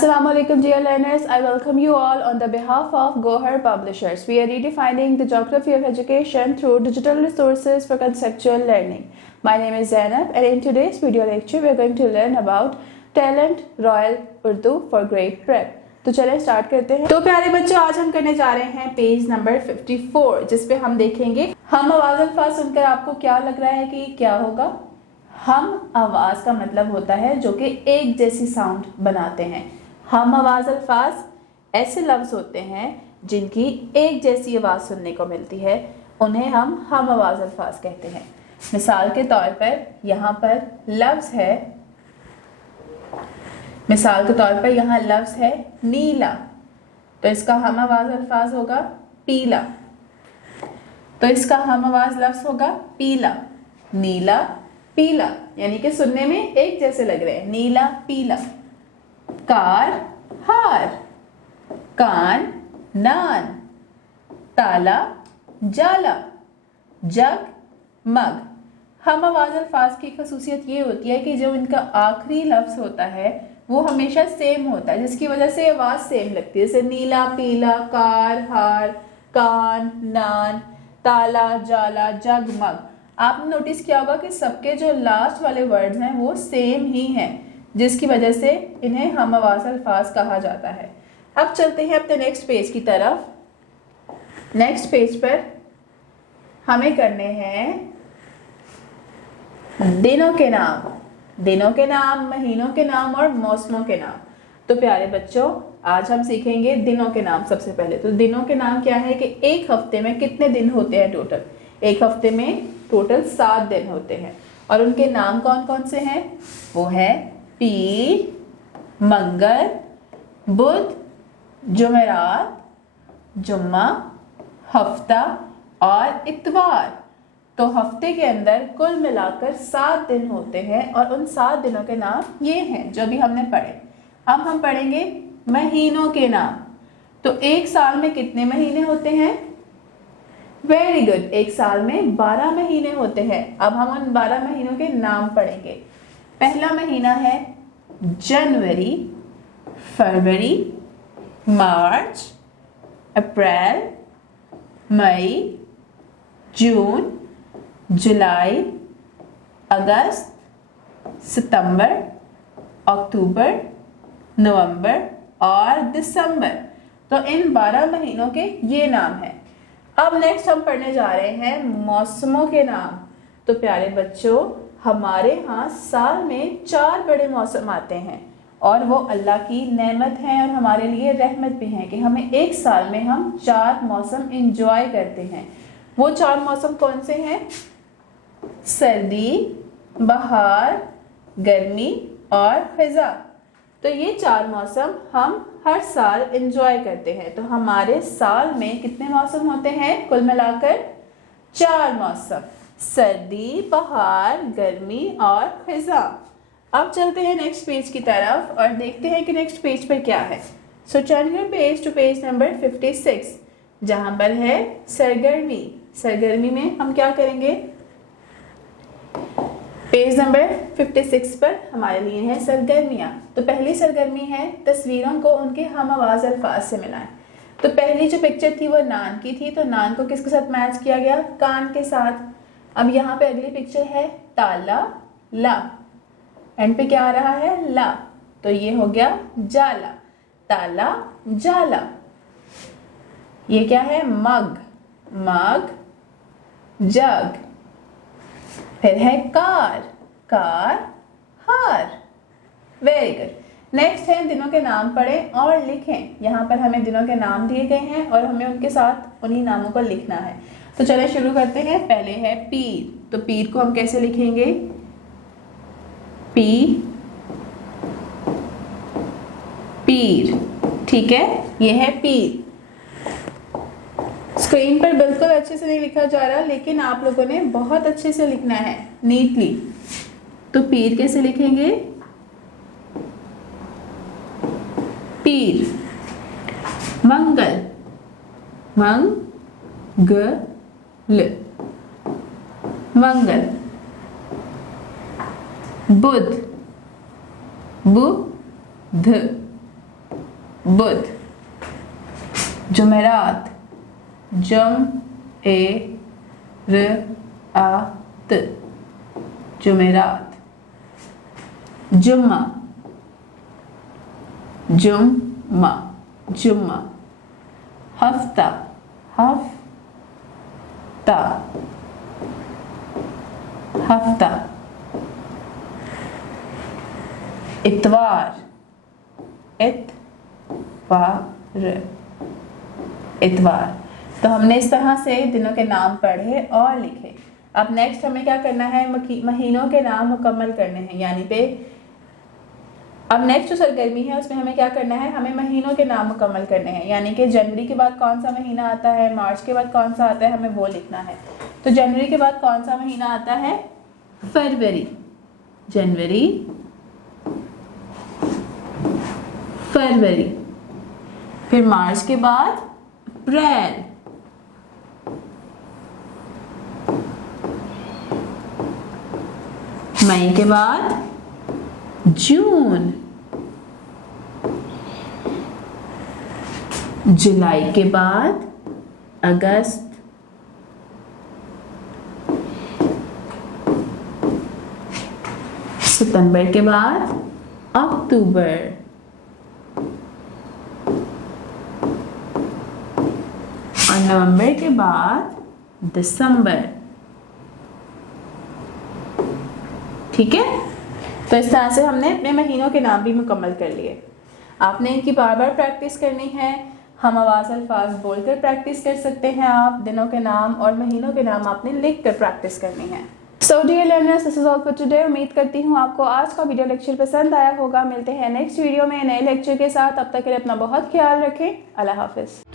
Assalamualaikum dear learners, I welcome you all on the behalf of Gohar Publishers. We are redefining the geography of education through digital resources for conceptual learning. My name is Zainab and in today's video lecture we are going to learn about Talent Royal Urdu for Grade Prep. तो चलें start करते हैं। तो प्यारे बच्चों, आज हम करने जा रहे हैं पेज नंबर 54, जिसपे हम देखेंगे हम आवाज अल्फाज सुनकर आपको क्या लग रहा है कि क्या होगा। हम आवाज का मतलब होता है जो कि एक जैसी साउंड बनाते हैं। हम आवाज अल्फाज ऐसे लफ्ज होते हैं जिनकी एक जैसी आवाज सुनने को मिलती है, उन्हें हम आवाज अल्फाज कहते हैं। मिसाल के तौर पर यहाँ पर लफ्ज है, मिसाल के तौर पर यहाँ लफ्ज है नीला, तो इसका हम आवाज अल्फाज होगा पीला। तो इसका हम आवाज लफ्ज होगा पीला, नीला पीला, यानी कि सुनने में एक जैसे लग रहे हैं, नीला पीला। कार हार, कान नान, ताला जाला, जग मग। हम आवाज अल्फाज की खसूसियत ये होती है कि जो इनका आखिरी लफ्ज होता है वो हमेशा सेम होता है, जिसकी वजह से आवाज सेम लगती है। जैसे नीला पीला, कार हार, कान नान, ताला जाला, जग मग। आपने नोटिस किया होगा कि सबके जो लास्ट वाले वर्ड्स हैं वो सेम ही हैं, जिसकी वजह से इन्हें हम आवाज अल्फाज कहा जाता है। अब चलते हैं अपने नेक्स्ट पेज की तरफ। नेक्स्ट पेज पर हमें करने हैं दिनों के नाम, दिनों के नाम, महीनों के नाम और मौसमों के नाम। तो प्यारे बच्चों, आज हम सीखेंगे दिनों के नाम। सबसे पहले तो दिनों के नाम क्या है कि एक हफ्ते में कितने दिन होते हैं टोटल। एक हफ्ते में टोटल 7 दिन होते हैं और उनके नाम कौन कौन से हैं। वो है पीर, मंगल, बुध, जुमेरात, जुम्मा, हफ्ता और इतवार। तो हफ्ते के अंदर कुल मिलाकर 7 दिन होते हैं और उन 7 दिनों के नाम ये हैं जो भी हमने पढ़े। अब हम पढ़ेंगे महीनों के नाम। तो एक साल में कितने महीने होते हैं। वेरी गुड, एक साल में 12 महीने होते हैं। अब हम उन 12 महीनों के नाम पढ़ेंगे। पहला महीना है जनवरी, फरवरी, मार्च, अप्रैल, मई, जून, जुलाई, अगस्त, सितंबर, अक्टूबर, नवंबर और दिसंबर। तो इन 12 महीनों के ये नाम हैं। अब नेक्स्ट हम पढ़ने जा रहे हैं मौसमों के नाम। तो प्यारे बच्चों, हमारे यहाँ साल में 4 बड़े मौसम आते हैं और वो अल्लाह की नेमत है और हमारे लिए रहमत भी है कि हमें एक साल में हम 4 मौसम इंजॉय करते हैं। वो 4 मौसम कौन से हैं। सर्दी, बहार, गर्मी और खिज़ा। तो ये 4 मौसम हम हर साल एंजॉय करते हैं। तो हमारे साल में कितने मौसम होते हैं, कुल मिलाकर 4 मौसम, सर्दी, बहार, गर्मी और खिज़ा। अब चलते हैं नेक्स्ट पेज की तरफ और देखते हैं कि नेक्स्ट पेज पर क्या है। So turn your page to page number 56, जहां पर है सरगर्मी। सरगर्मी में हम क्या करेंगे। पेज नंबर 56 पर हमारे लिए है सरगर्मियाँ। तो पहली सरगर्मी है तस्वीरों को उनके हम आवाज अल्फाज से मिलाएं। तो पहली जो पिक्चर थी वो नान की थी, तो नान को किसके साथ मैच किया गया, कान के साथ। अब यहाँ पे अगली पिक्चर है ताला, ला, एंड पे क्या आ रहा है, ला, तो ये हो गया जाला, ताला जाला। ये क्या है, मग, मग, जग। फिर है कार, कार हार। Very good. नेक्स्ट है दिनों के नाम पढ़ें और लिखें। यहाँ पर हमें दिनों के नाम दिए गए हैं और हमें उनके साथ उन्हीं नामों को लिखना है। तो चलिए शुरू करते हैं। पहले है पीर। तो पीर को हम कैसे लिखेंगे, पी पीर, ठीक है, ये है पीर। स्क्रीन पर बिल्कुल अच्छे से नहीं लिखा जा रहा, लेकिन आप लोगों ने बहुत अच्छे से लिखना है, नीटली। तो पीर कैसे लिखेंगे, पीर। मंगल, मंगल, मंगल। बुध, बुध, बुध, जुमेरात, जुम ए र आ त, जुमेरात, जुम्मा, जुम्मा, जुम्मा, हफ्ता, हफ्ता, हफ्ता, इतवार, इतवार, इतवार। तो हमने इस तरह से दिनों के नाम पढ़े और लिखे। अब नेक्स्ट हमें क्या करना है, महीनों के नाम मुकम्मल करने हैं, यानी पे अब नेक्स्ट जो सरगर्मी है उसमें हमें क्या करना है, हमें महीनों के नाम मुकम्मल करने हैं, यानी कि जनवरी के बाद कौन सा महीना आता है, मार्च के बाद कौन सा आता है, हमें वो लिखना है। तो जनवरी के बाद कौन सा महीना आता है, फरवरी, जनवरी, फरवरी। फिर मार्च के बाद अप्रैल, मई के बाद जून, जुलाई के बाद अगस्त, सितंबर के बाद अक्टूबर, और नवंबर के बाद दिसंबर। ठीक है, तो इस तरह से हमने अपने महीनों के नाम भी मुकम्मल कर लिए। आपने इनकी बार बार प्रैक्टिस करनी है। हम आवाज़ अल्फाज बोलकर प्रैक्टिस कर सकते हैं, आप दिनों के नाम और महीनों के नाम आपने लिख कर प्रैक्टिस करनी है। So dear learners, this is all for today. उम्मीद करती हूँ आपको आज का वीडियो लेक्चर पसंद आया होगा। मिलते हैं नेक्स्ट वीडियो में नए लेक्चर के साथ। अब तक के लिए अपना बहुत ख्याल रखें। अल्लाह हाफिज़।